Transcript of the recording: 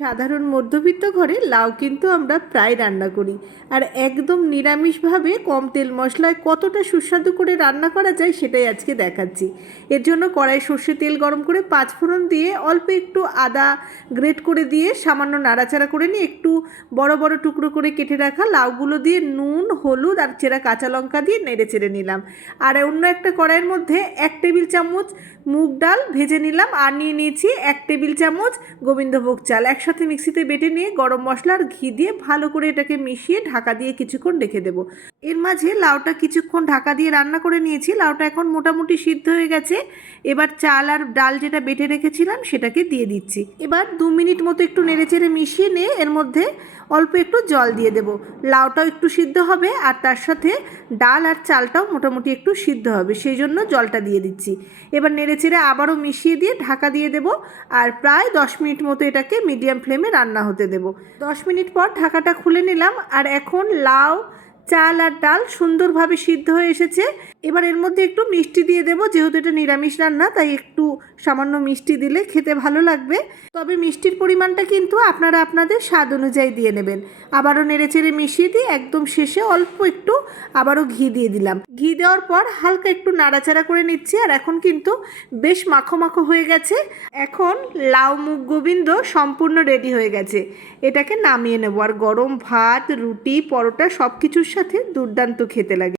সাধারণ মধ্যবিত্ত ঘরে লাউ কিন্তু আমরা প্রায় রান্না করি। আর একদম নিরামিষভাবে কম তেল মশলায় কতটা সুস্বাদু করে রান্না করা যায় সেটাই আজকে দেখাচ্ছি। এর জন্য কড়াই সর্ষে তেল গরম করে পাঁচ ফোড়ন দিয়ে অল্প একটু আদা গ্রেট করে দিয়ে সামান্য নাড়াচাড়া করে নিয়ে একটু বড় বড় টুকরো করে কেটে রাখা লাউগুলো দিয়ে নুন, হলুদ আর চেরা কাঁচা লঙ্কা দিয়ে নেড়ে চেড়ে নিলাম। আর অন্য একটা কড়াইয়ের মধ্যে এক টেবিল চামচ মুগ ডাল ভেজে নিলাম। আর নিয়ে নিয়েছি এক টেবিল চামচ গোবিন্দভোগ চাল। একসাথে মিক্সিতে বেটে নিয়ে গরম মশলা আর ঘি দিয়ে ভালো করে এটাকে মিশিয়ে ঢাকা দিয়ে কিছুক্ষণ রেখে দেবো। এর মাঝে লাউটা কিছুক্ষণ ঢাকা দিয়ে রান্না করে নিয়েছি। লাউটা এখন মোটামুটি সিদ্ধ হয়ে গেছে। এবার চাল আর ডাল যেটা বেটে রেখেছিলাম সেটাকে দিয়ে দিচ্ছি। এবার দু মিনিট মতো একটু নেড়েচেড়ে মিশিয়ে নিয়ে এর মধ্যে অল্প একটু জল দিয়ে দেবো। লাউটাও একটু সিদ্ধ হবে আর তার সাথে ডাল আর চালটাও মোটামুটি একটু সিদ্ধ হবে, সেই জন্য জলটা দিয়ে দিচ্ছি। এবার নেড়েচেড়ে আবারও মিশিয়ে দিয়ে ঢাকা দিয়ে দেবো আর প্রায় দশ মিনিট মতো এটাকে মিডিয়াম ফ্লেমে রান্না হতে দেবো। দশ মিনিট পর ঢাকাটা খুলে নিলাম আর এখন লাউ, চাল আর ডাল সুন্দরভাবে সিদ্ধ হয়ে এসেছে। এবার এর মধ্যে একটু মিষ্টি দিয়ে দেবো, যেহেতু এটা নিরামিষ রান্না, তাই একটু সামান্য মিষ্টি দিলে খেতে ভালো লাগবে। তবে মিষ্টির পরিমাণটা কিন্তু আপনারা আপনাদের স্বাদ অনুযায়ী দিয়ে নেবেন। আবারও নেড়েচেড়ে মিশিয়ে দিয়ে একদম শেষে অল্প একটু আবারও ঘি দিয়ে দিলাম। ঘি দেওয়ার পর হালকা একটু নাড়াচাড়া করে নিচ্ছি, আর এখন কিন্তু বেশ মাখো মাখো হয়ে গেছে। এখন লাউ, মুগ, গোবিন্দ সম্পূর্ণ রেডি হয়ে গেছে। এটাকে নামিয়ে নেব, আর গরম ভাত, রুটি, পরোটা সব কিছুর সাথে দুর্দান্ত খেতে লাগে।